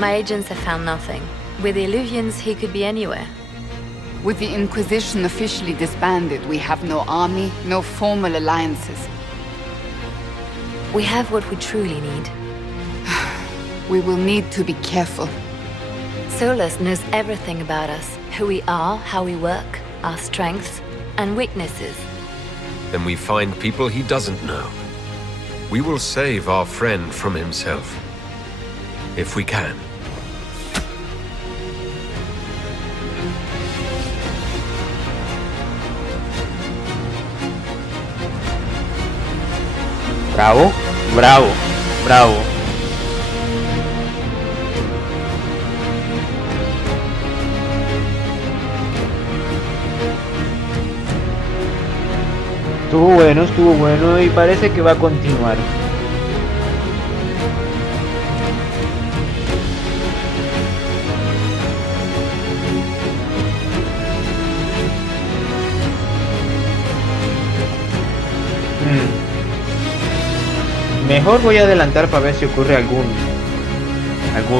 My agents have found nothing. With the Illuvians, he could be anywhere. With the Inquisition officially disbanded, we have no army, no formal alliances. We have what we truly need. We will need to be careful. Solus knows everything about us. Who we are, how we work, our strengths and weaknesses. Then we find people he doesn't know. We will save our friend from himself. If we can. Bravo, bravo, bravo. Estuvo bueno y parece que va a continuar. Mejor voy a adelantar para ver si ocurre algún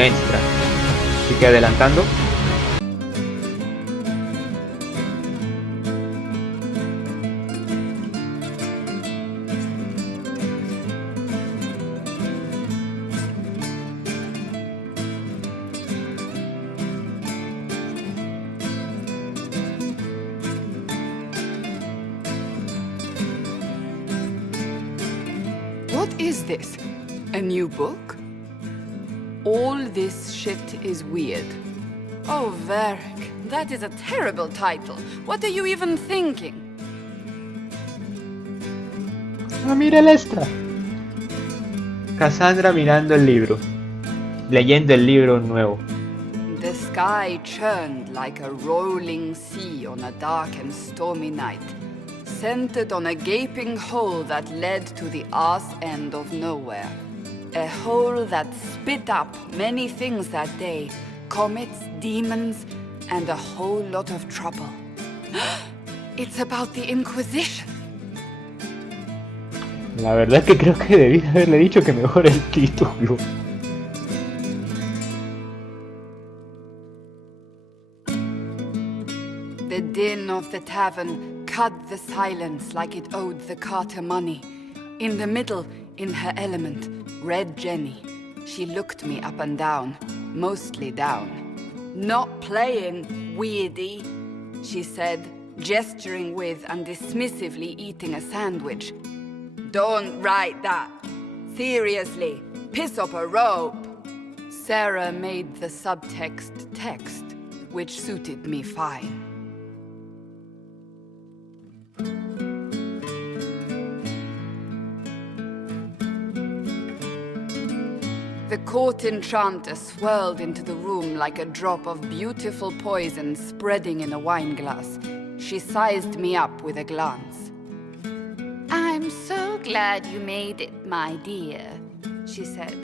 extra. Así que adelantando. What is this? A new book? All this shit is weird. Oh, Varric, that is a terrible title. What are you even thinking? Ah, mira el extra. Cassandra mirando el libro. Leyendo el libro nuevo. The sky churned like a rolling sea on a dark and stormy night, centered on a gaping hole that led to the arse end of nowhere. A hole that spit up many things that day, comets, demons, and a whole lot of trouble. It's about the Inquisition. La verdad es que creo que debí haberle dicho que mejore el título. The din of the tavern cut the silence like it owed the carter money. In the middle, in her element, Red Jenny. She looked me up and down, mostly down. "Not playing, weirdy," she said, gesturing with and dismissively eating a sandwich. "Don't write that. Seriously, piss up a rope." Sarah made the subtext text, which suited me fine. The court enchanter swirled into the room like a drop of beautiful poison spreading in a wineglass. She sized me up with a glance. "I'm so glad you made it, my dear," she said.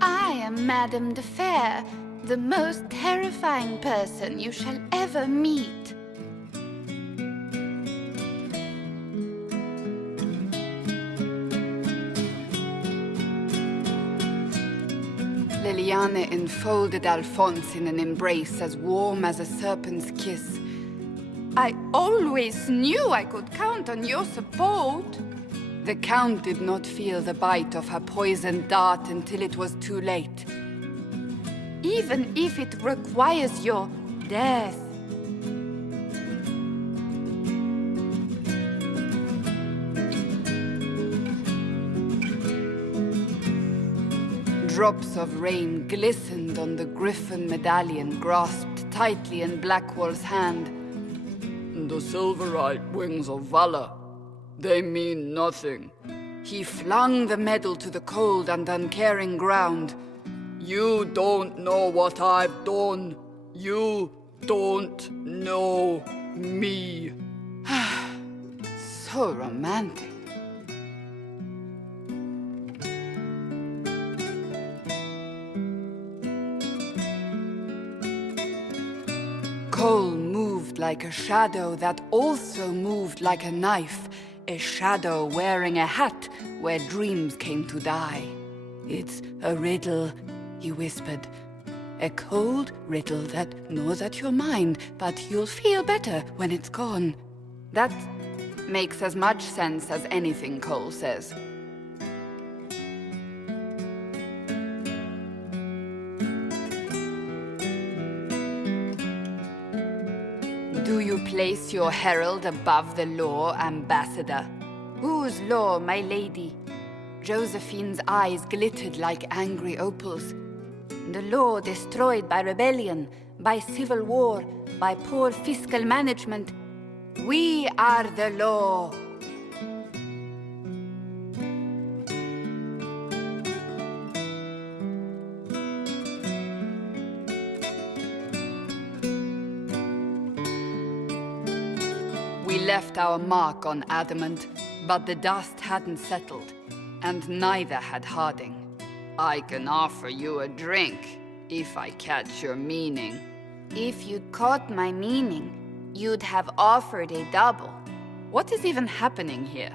"I am Madame de Fer, the most terrifying person you shall ever meet." Liliane enfolded Alphonse in an embrace as warm as a serpent's kiss. "I always knew I could count on your support." The Count did not feel the bite of her poisoned dart until it was too late. "Even if it requires your death." Drops of rain glistened on the griffin medallion grasped tightly in Blackwall's hand. "The silverite wings of valor, they mean nothing." He flung the medal to the cold and uncaring ground. "You don't know what I've done. You don't know me." So romantic. Cole moved like a shadow that also moved like a knife. A shadow wearing a hat where dreams came to die. "It's a riddle," he whispered. A cold riddle that gnaws at your mind, but you'll feel better when it's gone. That makes as much sense as anything Cole says. Do you place your herald above the law, Ambassador? Whose law, my lady? Josephine's eyes glittered like angry opals. The law destroyed by rebellion, by civil war, by poor fiscal management. We are the law. We left our mark on adamant, but the dust hadn't settled, and neither had Harding. I can offer you a drink, if I catch your meaning. If you'd caught my meaning, you'd have offered a double. What is even happening here?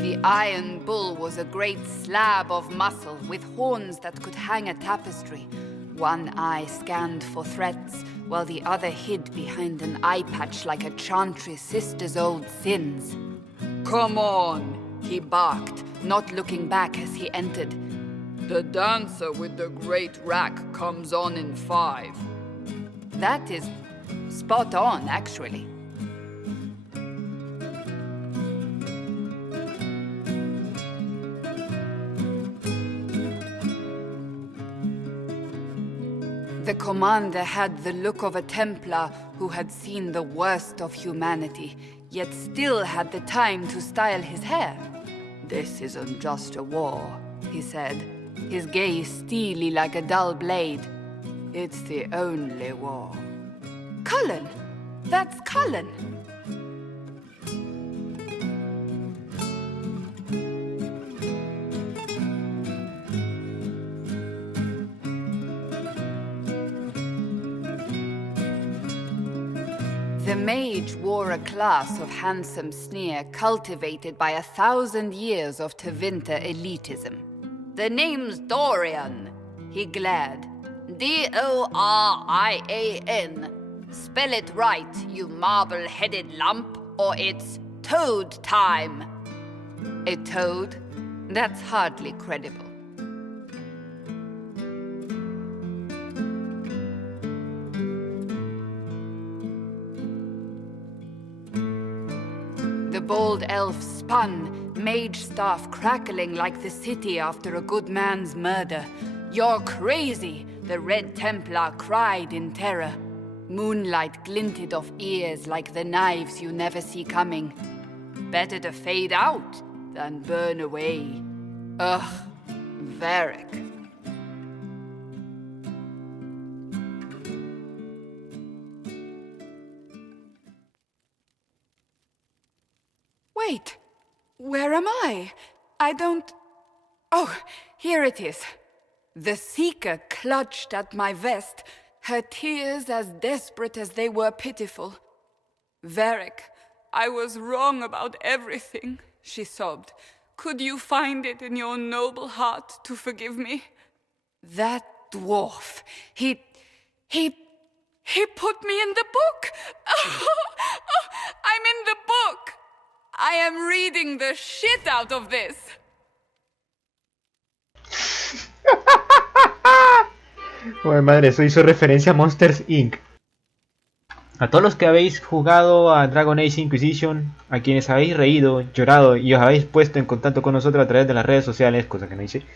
The Iron Bull was a great slab of muscle with horns that could hang a tapestry. One eye scanned for threats, while the other hid behind an eye patch like a chantry sister's old sins. Come on, he barked, not looking back as he entered. The dancer with the great rack comes on in 5. That is spot on, actually. The commander had the look of a Templar who had seen the worst of humanity, yet still had the time to style his hair. This isn't just a war, he said, his gaze steely like a dull blade. It's the only war. Cullen! That's Cullen! The mage wore a class of handsome sneer cultivated by 1,000 years of Tevinter elitism. The name's Dorian, he glared. D-O-R-I-A-N. Spell it right, you marble-headed lump, or it's toad time. A toad? That's hardly credible. The bold elf spun, mage staff crackling like the city after a good man's murder. You're crazy, the Red Templar cried in terror. Moonlight glinted off ears like the knives you never see coming. Better to fade out than burn away. Ugh, Varric. Wait, where am I? I don't... Oh, here it is. The Seeker clutched at my vest, her tears as desperate as they were pitiful. Varric, I was wrong about everything, she sobbed. Could you find it in your noble heart to forgive me? That dwarf, he put me in the book! I'm in the book! I am reading the shit out of this! Oh, madre, eso hizo referencia a Monsters Inc. A todos los que habéis jugado a Dragon Age Inquisition, a quienes habéis reído, llorado y os habéis puesto en contacto con nosotros a través de las redes sociales, cosa que no hice,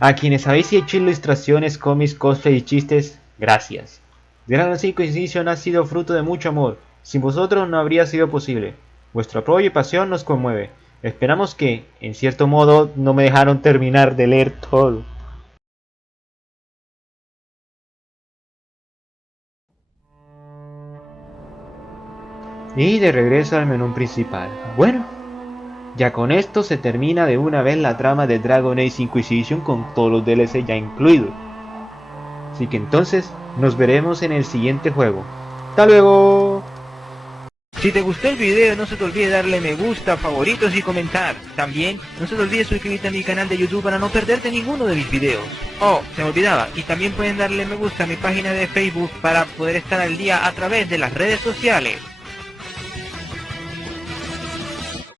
a quienes habéis hecho ilustraciones, cómics, cosplay y chistes, gracias. Dragon Age Inquisition ha sido fruto de mucho amor. Sin vosotros no habría sido posible. Vuestro apoyo y pasión nos conmueve. Esperamos que, en cierto modo, no me dejaron terminar de leer todo. Y de regreso al menú principal. Bueno, ya con esto se termina de una vez la trama de Dragon Age Inquisition con todos los DLC ya incluidos. Así que entonces nos veremos en el siguiente juego. ¡Hasta luego! Si te gustó el video, no se te olvide darle me gusta, favoritos y comentar. También, no se te olvide suscribirte a mi canal de YouTube para no perderte ninguno de mis videos. Oh, se me olvidaba, y también pueden darle me gusta a mi página de Facebook para poder estar al día a través de las redes sociales.